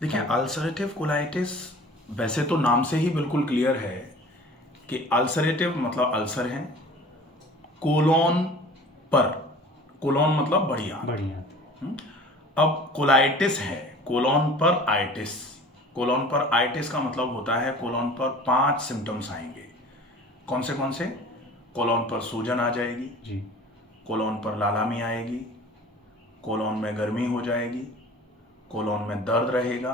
देखिए, ulcerative colitis वैसे तो नाम से ही बिल्कुल क्लियर है कि अल्सरेटिव मतलब अल्सर है, कोलोन पर, कोलोन मतलब बड़ी आंत। अब कोलाइटिस है कोलोन पर आइटिस। कोलोन पर आइटिस का मतलब होता है कोलोन पर 5 सिम्टम्स आएंगे। कौन से? कोलोन पर सूजन आ जाएगी जी, कोलोन पर लालामी आएगी, कोलोन में गर्मी हो जाएगी, कोलोन में दर्द रहेगा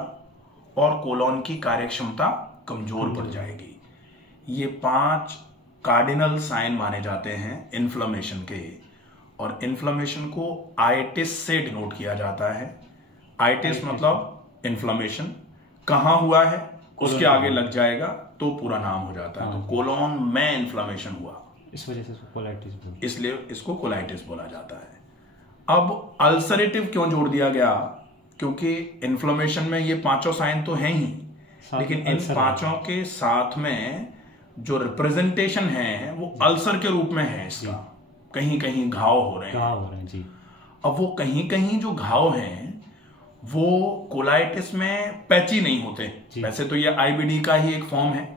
और कोलोन की कार्यक्षमता कमजोर पड़ जाएगी। ये 5 कार्डिनल साइन माने जाते हैं इन्फ्लेमेशन के, और इन्फ्लेमेशन को आइटिस से डिनोट किया जाता है। आइटिस मतलब इन्फ्लेमेशन, कहां हुआ है उसके आगे लग जाएगा तो पूरा नाम हो जाता है। तो कोलोन में इन्फ्लेमेशन हुआ, इस वजह से इसको कोलाइटिस बोलते हैं, इसलिए इसको कोलाइटिस बोला जाता है। अब अल्सरेटिव क्यों जोड़ दिया गया? क्योंकि इन्फ्लेमेशन में ये 5 साइन तो हैं ही, लेकिन इन 5 के साथ में जो रिप्रेजेंटेशन है वो अल्सर के रूप में है इसका। कहीं कहीं घाव हो रहे हैं जी। अब वो कहीं कहीं जो घाव हैं वो कोलाइटिस में पैची नहीं होते। वैसे तो ये आईबीडी का ही एक फॉर्म है।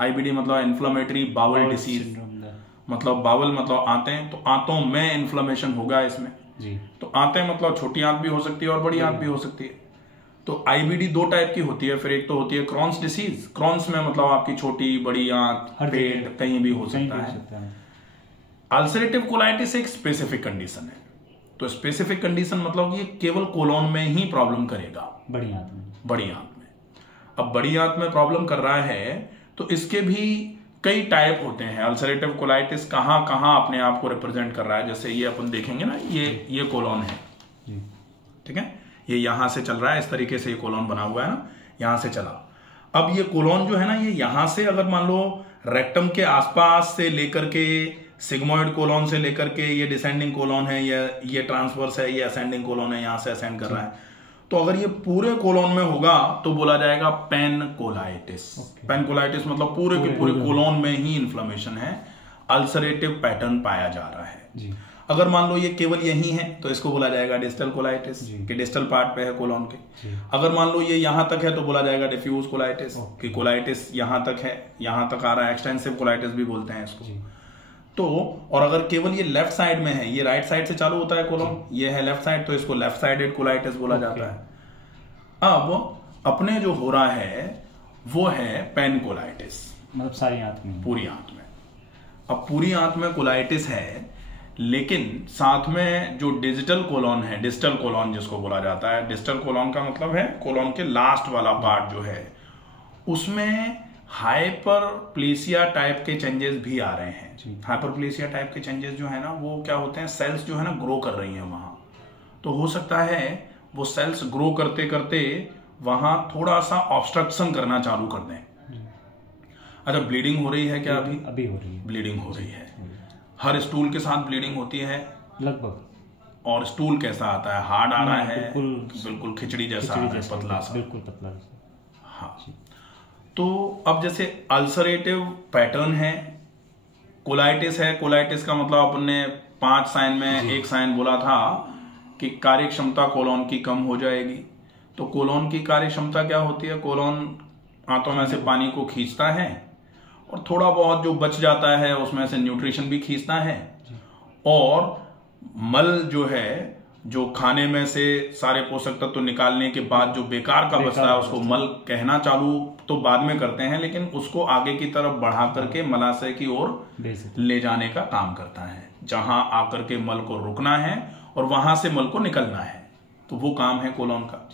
आईबीडी मतलब इन्फ्लेमेटरी बाउल डिसीज, मतलब बाउल मतलब आंतें, तो आंतों में इन्फ्लेमेशन होगा इसमें जी। तो आंतें मतलब छोटी आंत भी हो सकती है और बड़ी आंत भी हो सकती है। तो आईबीडी 2 टाइप की होती है। फिर एक तो होती है क्रॉन्स डिसीज। क्रॉन्स में मतलब आपकी छोटी बड़ी आंत, पेट कहीं भी हो सकता है। अल्सरेटिव कोलाइटिस एक स्पेसिफिक कंडीशन है। तो स्पेसिफिक कंडीशन मतलब ये केवल कोलोन में ही प्रॉब्लम करेगा, बड़ी आंत में। बड़ी आंत में। अब बड़ी आंत में प्रॉब्लम कर रहा है तो इसके भी कई टाइप होते हैं। अल्सरेटिव कोलाइटिस कहाँ कहाँ अपने आप को रिप्रेजेंट कर रहा है, जैसे ये अपन देखेंगे ना, ये कोलोन है, ठीक है, ये यहां से चल रहा है, इस तरीके से ये कोलोन बना हुआ है ना, यहां से चला। अब ये कोलोन जो है ना, ये यहां से अगर मान लो रेक्टम के आसपास से लेकर के सिग्मोइड कोलोन से लेकर के ये डिसेंडिंग कोलोन है, ये ट्रांसवर्स है, ये असेंडिंग कोलोन है, यहां से असेंड कर रहा है। तो अगर ये पूरे कोलोन में होगा तो बोला जाएगा पेनकोलाइटिस। पेनकोलाइटिस मतलब पूरे के पूरे कोलोन में ही इन्फ्लेमेशन है, अल्सरेटिव पैटर्न पाया जा रहा है जी। अगर मान लो ये केवल यही है तो इसको बोला जाएगा डिस्टल कोलाइटिस, कि डिस्टल पार्ट पे है कोलोन के। अगर मान लो ये यहां तक है तो बोला जाएगा डिफ्यूज कोलाइटिस, कि कोलाइटिस यहां तक है, यहां तक आ रहा है, एक्सटेंसिव कोलाइटिस भी बोलते हैं इसको। तो और अगर केवल ये लेफ्ट साइड में है, ये राइट साइड से चालू होता है कोलोन, ये है लेफ्ट साइड, तो इसको लेफ्ट साइडेड कोलाइटिस बोला जाता है। अब अपने जो हो रहा है वो है पेनकोलाइटिस, मतलब सारी आंत में, पूरी आंत में। अब पूरी आंत में कोलाइटिस है, लेकिन साथ में जो डिजिटल कोलोन है, डिस्टल कोलोन जिसको बोला जाता है, डिस्टल कोलोन का मतलब है कोलोन के लास्ट वाला पार्ट जो है, उसमें हाइपरप्लेसिया टाइप के चेंजेस भी आ रहे हैं। हाइपरप्लेसिया टाइप के चेंजेस जो है ना, वो क्या होते हैं, सेल्स जो है ना ग्रो कर रही हैं वहां। तो हो सकता है वो सेल्स ग्रो करते करते वहां थोड़ा सा ऑब्स्ट्रक्शन करना चालू कर दें। अच्छा, ब्लीडिंग हो रही है क्या? अभी हो रही है, ब्लीडिंग हो रही है। हर स्टूल के साथ ब्लीडिंग होती है लगभग। और स्टूल कैसा आता है? हार्ड आ रहा है, बिल्कुल खिचड़ी जैसा, पतला सा, बिल्कुल पतला सा। हाँ। तो अब जैसे अल्सरेटिव पैटर्न है, कोलाइटिस है। कोलाइटिस का मतलब अपन ने 5 साइन में एक साइन बोला था कि कार्य क्षमता कोलोन की कम हो जाएगी। तो कोलोन की कार्य क्षमता क्या होती है? कोलोन आंतों में से पानी को खींचता है और थोड़ा बहुत जो बच जाता है उसमें से न्यूट्रिशन भी खींचता है, और मल जो है, जो खाने में से सारे पोषक तत्व निकालने के बाद जो बेकार का बचता है उसको मल कहना चालू तो बाद में करते हैं, लेकिन उसको आगे की तरफ बढ़ा करके मलाशय की ओर ले जाने का काम करता है, जहां आकर के मल को रुकना है और वहां से मल को निकलना है। तो वो काम है कोलोन का।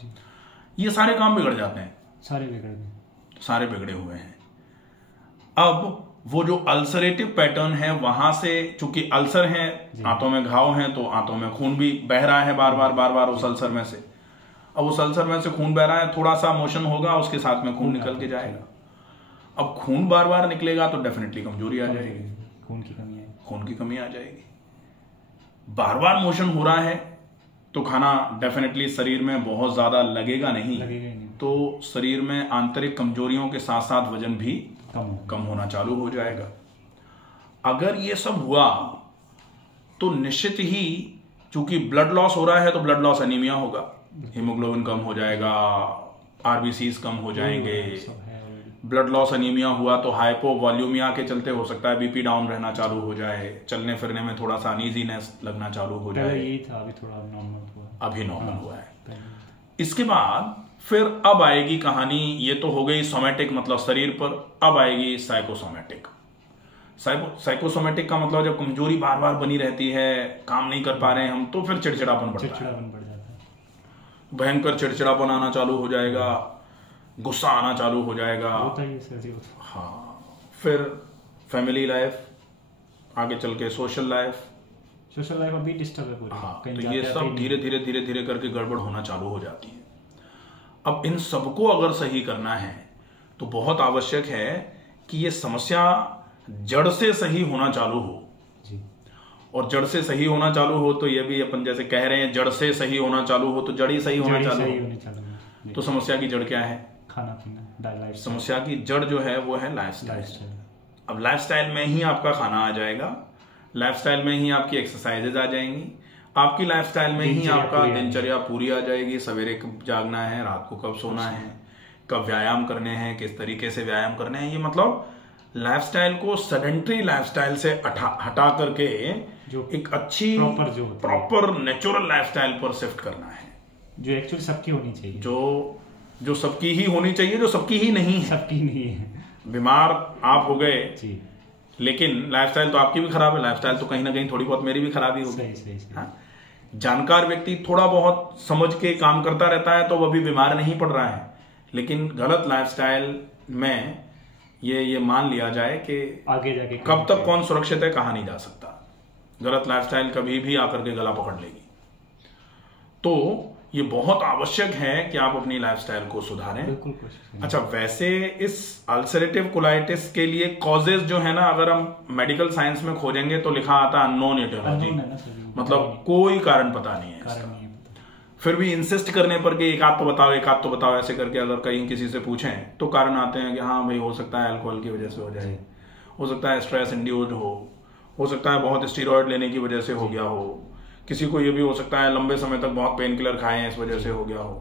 ये सारे काम बिगड़ जाते हैं, सारे बिगड़े हुए हैं। अब वो जो अल्सरेटिव पैटर्न है, वहां से चूंकि अल्सर है, आंतों में घाव है, तो आंतों में खून भी बह रहा है बार बार उस अल्सर में से। अब उस अल्सर में से खून बह रहा है, थोड़ा सा मोशन होगा, उसके साथ में खून निकल के जाएगा। अब खून बार बार निकलेगा तो डेफिनेटली कमजोरी आ जाएगी, खून की कमी आ जाएगी। बार बार मोशन हो रहा है तो खाना डेफिनेटली शरीर में बहुत ज्यादा लगेगा नहीं, तो शरीर में आंतरिक कमजोरियों के साथ साथ वजन भी कम होना चालू हो जाएगा। अगर ये सब हुआ तो निश्चित ही, चूंकि ब्लड लॉस हो रहा है तो ब्लड लॉस एनीमिया होगा, हीमोग्लोबिन कम हो जाएगा, आरबीसीज कम हो जाएंगे, सब है already। ब्लड लॉस अनीमिया हुआ तो हाइपोवॉल्यूमिया के चलते हो सकता है बीपी डाउन रहना चालू हो जाए, चलने फिरने में थोड़ा सा अनईजीनेस लगना चालू हो पहले जाए, यही था, अभी थोड़ा नॉर्मल हुआ। अभी नॉर्मल हुआ है। पहले इसके बाद फिर अब आएगी कहानी, ये तो हो गई सोमेटिक मतलब शरीर पर, अब आएगी साइकोसोमेटिक। साइकोसोमेटिक का मतलब जब कमजोरी बार बार बनी रहती है, काम नहीं कर पा रहे हैं हम, तो फिर चिड़चिड़ापन बढ़ता है, चिड़चिड़ापन बढ़ जाता है। भयंकर चिड़चिड़ापन आना चालू हो जाएगा, गुस्सा आना चालू हो जाएगा। होता ही है सर जी, हाँ, फिर फैमिली लाइफ, आगे चल के सोशल लाइफ, सोशल लाइफ अभी डिस्टर्ब है पूरी। हाँ, कहीं तो जाते ये आते सब ही नहीं। धीरे धीरे धीरे धीरे करके गड़बड़ होना चालू हो जाती है। अब इन सबको अगर सही करना है तो बहुत आवश्यक है कि ये समस्या जड़ से सही होना चालू हो। जी। और जड़ से सही होना चालू हो तो ये भी अपन जैसे कह रहे हैं, जड़ से सही होना चालू हो तो जड़ ही सही होना जड़ी चालू सही हो। होनी चाहिए। तो समस्या की जड़ क्या है? खाना पीना, डाइट, समस्या की जड़ जो है वो है लाइफस्टाइल। लाइफस्टाइल। अब लाइफस्टाइल में ही आपका खाना आ जाएगा, लाइफस्टाइल में ही आपकी एक्सरसाइजेज आ जाएंगी, आपकी लाइफस्टाइल में ही आपका दिनचर्या पूरी आ जाएगी। सवेरे कब जागना है, रात को कब सोना है, कब व्यायाम करने हैं, किस तरीके से व्यायाम करने हैं। ये मतलब लाइफस्टाइल को सेडेंटरी लाइफस्टाइल से हटा करके जो एक अच्छी प्रॉपर नेचुरल लाइफस्टाइल पर शिफ्ट करना है, जो एक्चुअली सबकी होनी चाहिए, जो सबकी ही होनी चाहिए, जो सबकी ही नहीं है। सबकी नहीं है। बीमार आप हो गए जी, लेकिन लाइफस्टाइल तो आपकी भी खराब है, लाइफस्टाइल तो कहीं ना कहीं थोड़ी बहुत मेरी भी खराबी होगी। सही सही सही। हाँ? जानकार व्यक्ति थोड़ा बहुत समझ के काम करता रहता है तो वह भी बीमार नहीं पड़ रहा है, लेकिन गलत लाइफस्टाइल में ये मान लिया जाए कि आगे जाके कब तक कौन सुरक्षित है कहा नहीं जा सकता। गलत लाइफस्टाइल कभी भी आकर के गला पकड़ लेगी। तो ये बहुत आवश्यक है कि आप अपनी लाइफस्टाइल को सुधारें। बिल्कुल कोशिश। अच्छा, वैसे इस अल्सरेटिव कोलाइटिस के लिए कॉजेज जो है ना, अगर हम मेडिकल साइंस में खोजेंगे तो लिखा आता है अननोन एटियोलॉजी, मतलब कोई कारण पता नहीं है इसका। फिर भी इंसिस्ट करने पर कि एक आध तो बताओ, एक आध तो बताओ, ऐसे करके अगर कहीं किसी से पूछें तो कारण आते हैं कि हाँ भाई हो सकता है अल्कोहल की वजह से हो जाए, हो सकता है स्ट्रेस इंड्यूस्ड हो सकता है बहुत स्टीरॉयड लेने की वजह से हो गया हो, किसी को ये भी हो सकता है लंबे समय तक बहुत पेन किलर खाए हैं इस वजह से हो गया हो,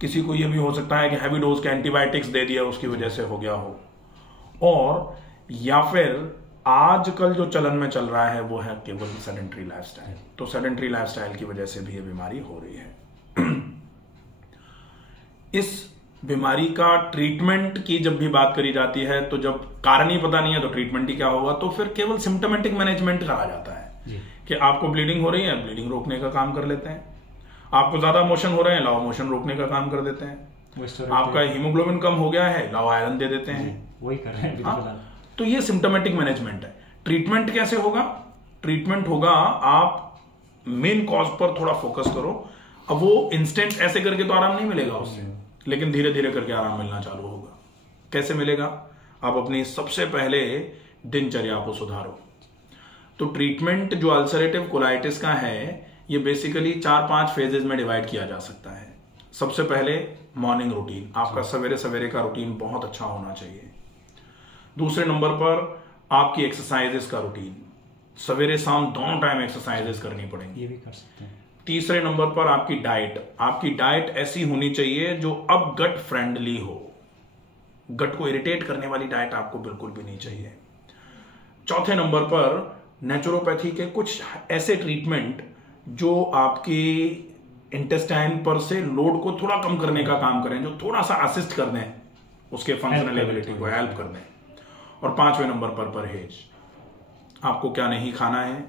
किसी को ये भी हो सकता है कि हैवी डोज के एंटीबायोटिक्स दे दिया उसकी वजह से हो गया हो, और या फिर आजकल जो चलन में चल रहा है वो है केवल सेडेंटरी लाइफस्टाइल। तो सेडेंटरी लाइफस्टाइल की वजह से भी ये बीमारी हो रही है। इस बीमारी का ट्रीटमेंट की जब भी बात करी जाती है तो जब कारण ही पता नहीं है तो ट्रीटमेंट ही क्या होगा, तो फिर केवल सिम्टोमेटिक मैनेजमेंट कहा जाता है कि आपको ब्लीडिंग हो रही है, ब्लीडिंग रोकने का काम कर लेते हैं, आपको ज्यादा मोशन हो रहे हैं, लाओ मोशन रोकने का काम कर देते हैं, आपका हीमोग्लोबिन कम हो गया है, लाओ आयरन दे देते हैं, वही कर रहे हैं। तो ये सिम्टोमेटिक मैनेजमेंट है। ट्रीटमेंट कैसे होगा? ट्रीटमेंट होगा आप मेन कॉज पर थोड़ा फोकस करो। अब वो इंस्टेंट ऐसे करके तो आराम नहीं मिलेगा उससे, लेकिन धीरे धीरे करके आराम मिलना चालू होगा। कैसे मिलेगा? आप अपनी सबसे पहले दिनचर्या को सुधारो। तो ट्रीटमेंट जो अल्सरेटिव कोलाइटिस का है ये बेसिकली 4-5 फेजेस में डिवाइड किया जा सकता है। सबसे पहले मॉर्निंग रूटीन, आपका सवेरे सवेरे का रूटीन बहुत अच्छा होना चाहिए। दूसरे नंबर पर आपकी एक्सरसाइजेस का रूटीन, सवेरे शाम दोनों टाइम एक्सरसाइजेस करनी पड़ेंगी, ये भी कर सकते हैं। तीसरे नंबर पर आपकी डाइट ऐसी होनी चाहिए जो अब गट फ्रेंडली हो, गट को इरिटेट करने वाली डाइट आपको बिल्कुल भी नहीं चाहिए। चौथे नंबर पर नेचुरोपैथी के कुछ ऐसे ट्रीटमेंट जो आपकी इंटेस्टाइन पर से लोड को थोड़ा कम करने का काम करें, जो थोड़ा सा असिस्ट कर दें उसके फंक्शनल एबिलिटी को, हेल्प कर दें। और पांचवें नंबर पर परहेज, आपको क्या नहीं खाना है,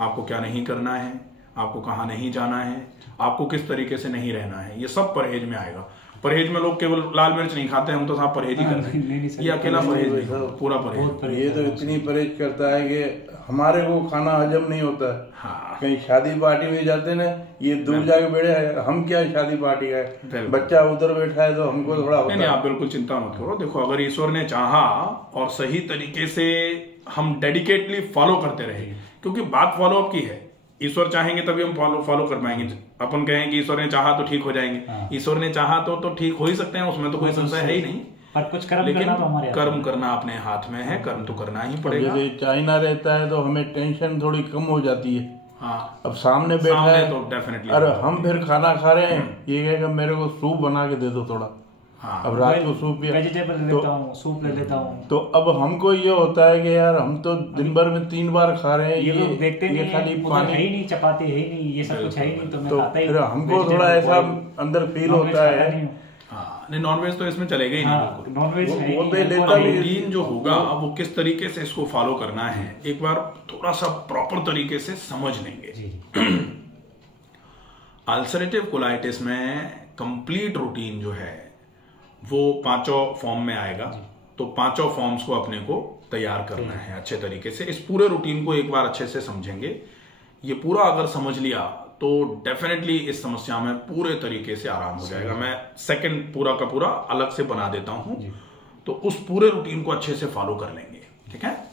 आपको क्या नहीं करना है, आपको कहाँ नहीं जाना है, आपको किस तरीके से नहीं रहना है, ये सब परहेज में आएगा। परहेज में लोग केवल लाल मिर्च नहीं खाते, हम तो साहब परहेज ही करते हैं, ये अकेला परहेज नहीं, पूरा परहेज। ये तो इतनी परहेज करता है कि हमारे को खाना हजम नहीं होता है। हाँ। कहीं शादी पार्टी में जाते ना, ये दूर जाके बैठे हैं, हम क्या शादी पार्टी है, बच्चा उधर बैठा है तो हमको थोड़ा होता है। नहीं, आप बिल्कुल चिंता मत करो। देखो, अगर ईश्वर ने चाहा और सही तरीके से हम डेडिकेटली फॉलो करते रहे, क्योंकि बात फॉलो अप की है, ईश्वर चाहेंगे तभी हम फॉलो कर पाएंगे। अपन कहें कि ईश्वर ने चाहा तो ठीक हो जाएंगे, ईश्वर ने चाहा तो ठीक हो ही सकते हैं, उसमें तो कोई संशय है ही नहीं। पर कुछ कर्म लेकिन करना तो हमारे कर्म करना अपने हाथ में है, कर्म तो करना ही पड़ेगा। जैसे चाइना रहता है तो हमें टेंशन थोड़ी कम हो जाती है। हाँ, अब सामने बैठा है तो डेफिनेटली, अरे हम फिर खाना खा रहे हैं, ये कहेगा मेरे को सूप बना के दे दो थोड़ा, हाँ। अब रात को सूप वेजिटेबल ले लेता हूँ, सूप ले लेता हूँ। तो अब हमको ये होता है कि यार हम तो दिन भर में 3 बार खा रहे हैं, ये लोग देखते ये नहीं खाली है, उधर पानी। है ही नहीं, चपाती है ही नहीं, ये सब कुछ है ही नहीं, तो मैं खाता ही फिर हमको vegetable थोड़ा ऐसा boil, अंदर फील non-veg होता खाता है। नहीं हूँ। हाँ, नहीं नॉनवेज तो इसमें चलेगा ही नहीं हाँ, बिल्कुल। नॉनवेज है ही वो नहीं, पे लेता alcohol भी- है ही रूटीन जो होगा वो किस तरीके से इसको फॉलो करना है एक बार थोड़ा सा प्रॉपर तरीके से समझ लेंगे। जी। अल्सरेटिव कोलाइटिस में कंप्लीट रूटीन जो है वो 5 फॉर्म में आएगा। तो 5 फॉर्म्स को अपने को तैयार करना है अच्छे तरीके से। इस पूरे रूटीन को एक बार अच्छे से समझेंगे, ये पूरा अगर समझ लिया तो डेफिनेटली इस समस्या में पूरे तरीके से आराम हो जाएगा। मैं सेकंड पूरा का पूरा अलग से बना देता हूं, तो उस पूरे रूटीन को अच्छे से फॉलो कर लेंगे। ठीक है।